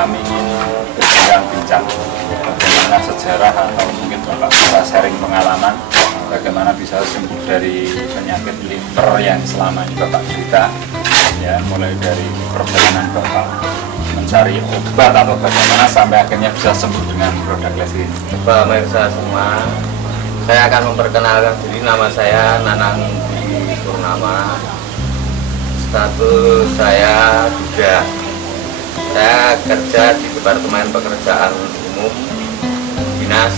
kami ingin bincang-bincang bagaimana sejarah atau mungkin Bapak bisa sharing pengalaman bagaimana bisa sembuh dari penyakit liver yang selama ini Bapak derita, ya, mulai dari perjalanan Bapak mencari obat atau bagaimana sampai akhirnya bisa sembuh dengan produk Lesi. Pemirsa semua, saya akan memperkenalkan diri. Nama saya Nanang Purnama. Status saya sudah, saya kerja di Departemen Pekerjaan Umum Dinas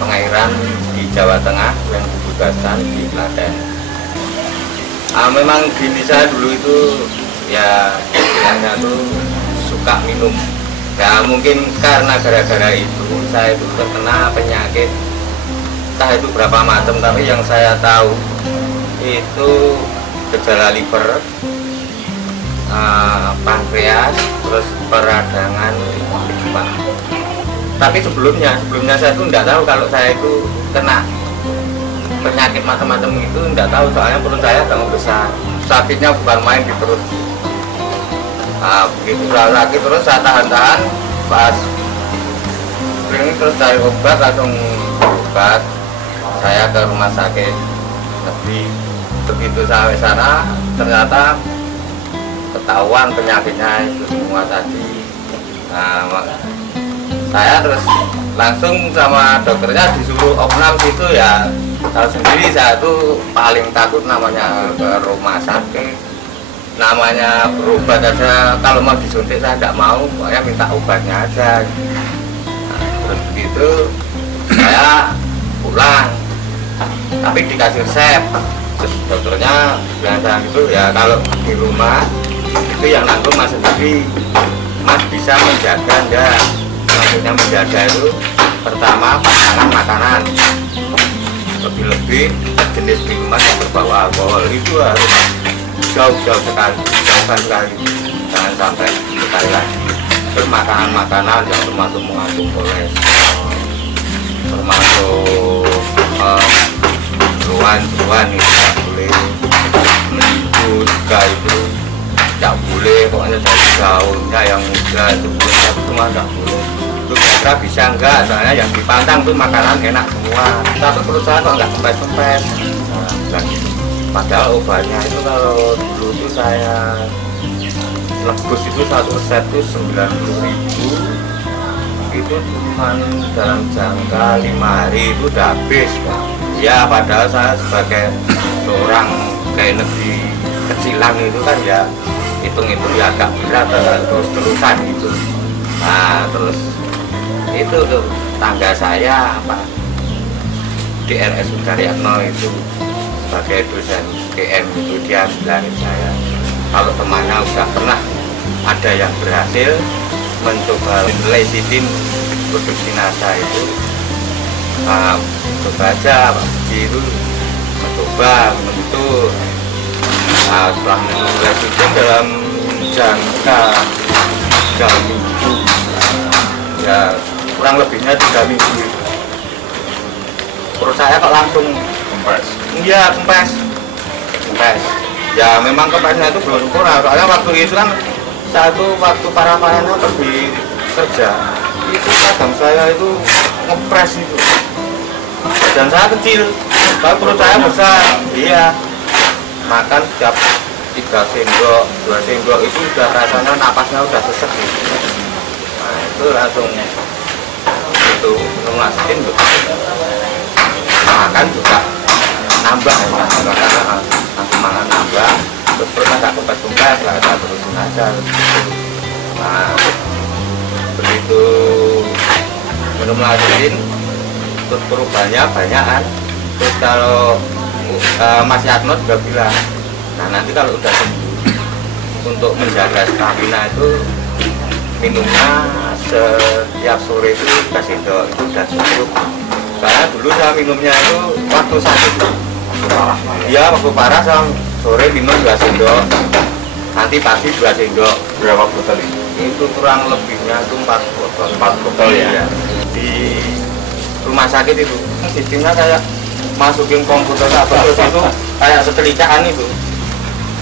Pengairan di Jawa Tengah yang ditugaskan di Klaten. Memang diri saya dulu itu ya istilahnya tuh suka minum. Ya mungkin karena gara-gara itu saya itu terkena penyakit, entah itu berapa macam, tapi yang saya tahu itu gejala liver, pankreas, terus peradangan kehidupan. Tapi sebelumnya saya tuh nggak tahu kalau saya itu kena penyakit macam-macam itu, nggak tahu, soalnya perut saya agak besar, sakitnya bukan main di perut. Begitu saya sakit terus saya tahan-tahan, pas ini terus cari obat, langsung obat saya ke rumah sakit negeri. Begitu sampai sana ternyata ketahuan penyakitnya itu semua tadi. Saya terus langsung sama dokternya disuruh opnam situ. Ya tahu sendiri, saya tuh paling takut namanya ke rumah sakit, namanya berobat aja. Kalau mau disuntik saya tidak mau, pokoknya minta obatnya aja. Terus begitu saya pulang, tapi dikasih resep. Terus dokternya bilang saya gitu, ya kalau di rumah itu yang nanggung Mas sendiri, Mas bisa menjaga enggak? Maksudnya menjaga itu pertama pasangan makanan, lebih-lebih jenis minuman yang berbau alkohol itu harus jauh-jauh sekali, jangan sampai sekali lagi. Terus makanan-makanan yang termasuk mengandung kolesterol, termasuk jeruan itu tidak boleh, itu juga itu tidak boleh, pokoknya dari daunnya yang muda itu semua tidak boleh. Itu kira-kira bisa enggak, soalnya yang dipantang tuh makanan enak semua, tapi perut saya kok nggak kempes-kempes. Padahal obatnya itu kalau dulu tuh saya lebus itu satu resep itu 90.000, itu cuma dalam jangka 5 hari itu udah habis, Pak. Ya padahal saya sebagai seorang kayak negeri kecilan itu kan ya hitung-hitung ya agak berat terus-terusan gitu. Nah terus itu tuh tangga saya Pak DRS Sudaryatno itu sebagai dosen PM itu, dia bilangin saya kalau temannya udah pernah ada yang berhasil mencoba lecithin produksi NASA itu, coba aja Pak Budi itu mencoba itu. Setelah minum lecithin dalam jangka 3 minggu, ya kurang lebihnya 3 minggu itu perut saya kok langsung kempes. Iya kempes. Ya memang kempesnya itu belum sempurna, soalnya waktu itu kan saya tuh waktu parah-parahnya pergi kerja itu kadang saya itu ngepres itu, dan saya kecil tapi perut saya besar. Iya, makan setiap 3 sendok 2 sendok itu udah rasanya napasnya udah sesek gitu. Nah itu langsung itu minum Lecitin gitu. Makan juga nambah, langsung makan nambah, terus perut agak kempes-kempes lah, saya terusin aja. Nah begitu minum Lecitin terus perubahannya banyakan. Terus kalau Mas Yatno juga bilang, nah nanti kalau udah sembuh untuk menjaga stamina itu minumnya setiap sore itu 3 sendok itu udah cukup. Karena dulu saya minumnya itu waktu sakit, iya waktu parah saya sore minum 2 sendok, nanti pagi 2 sendok. Berapa botol ini? Itu kurang lebihnya itu 4 botol. 4 botol ya? Di rumah sakit itu sistemnya kayak masukin komputer apa terus itu kayak setricaan itu.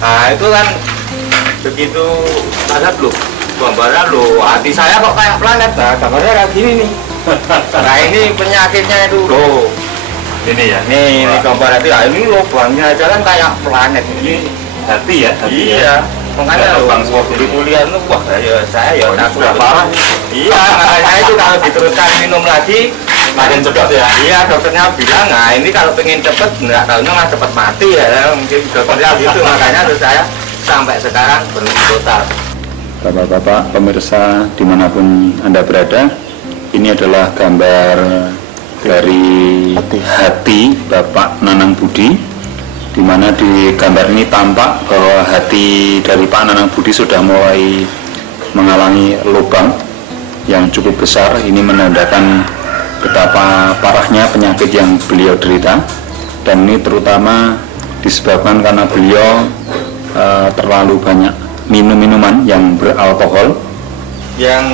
Nah itu kan begitu ada belum gambarnya loh, hati saya kok kayak planet. Nah, gambarnya kayak gini nih. Nah, ini penyakitnya itu loh. Ini ya. Ini gambar hati. Nah, ini lubangnya aja kan kayak planet. Ini hati ya. Hati Iya. ya. Makanya Lubang lubang di kuliah itu wah saya ya takut sudah parah. Iya, makanya itu kalau diteruskan minum lagi Makin cepat ya. Iya, dokternya bilang, nah ini kalau pengen cepet nggak tahunya mah cepet mati ya, mungkin dokternya gitu. Makanya terus saya sampai sekarang berhenti total. Bapak-bapak pemirsa dimanapun Anda berada, ini adalah gambar dari hati Bapak Nanang Budi, di mana di gambar ini tampak bahwa hati dari Pak Nanang Budi sudah mulai mengalami lubang yang cukup besar. Ini menandakan betapa parahnya penyakit yang beliau derita, dan ini terutama disebabkan karena beliau terlalu banyak minum minuman yang beralkohol. Yang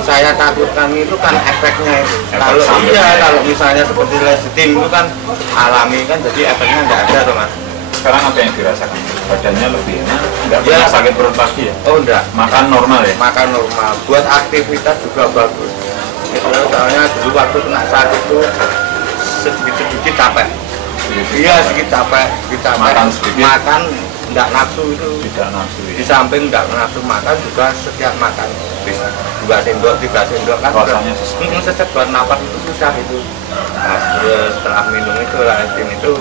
saya takutkan itu kan efeknya itu. Efek Kalau sampingnya. iya, kalau misalnya seperti lesetin itu kan alami kan, jadi efeknya nggak ada tuh mas. Sekarang apa yang dirasakan? Badannya lebih enak, nggak Ya. pernah sakit perut lagi ya? Oh enggak, Makan normal ya? makan normal. Buat aktivitas juga bagus. Itu soalnya dulu waktu kena sakit itu sedikit capek. Iya, sedikit capek. Makan sedikit. Makan nggak nafsu itu. Tidak nafsu ya? Di samping nggak nafsu makan juga setiap makan bisa 2 sendok 3 sendok kan Rasanya sesek buat napas itu susah itu. Nah, setelah minum itu Laetin itu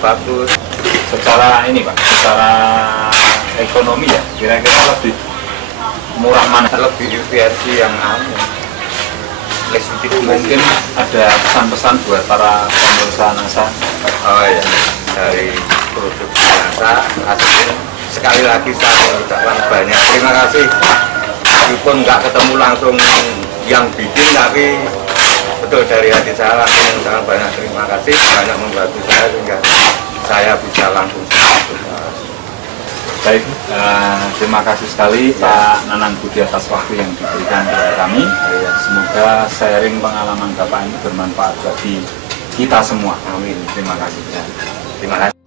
bagus. Secara ini Pak, secara ekonomi ya, kira-kira lebih murah mana? Lebih versi yang lesitik Mungkin ada pesan-pesan buat para pemirsa NASA. Oh ya, dari produksi NASA hasilnya sekali lagi saya mengucapkan banyak terima kasih. Meskipun nggak ketemu langsung yang bikin, tapi betul dari hati saya langsung mengucapkan banyak terima kasih, banyak membantu saya sehingga saya bisa langsung Baik, terima kasih sekali Pak Nanang Budi atas waktu yang diberikan kepada kami. Semoga sharing pengalaman Bapak ini bermanfaat bagi kita semua. Amin. Terima kasih. Terima kasih.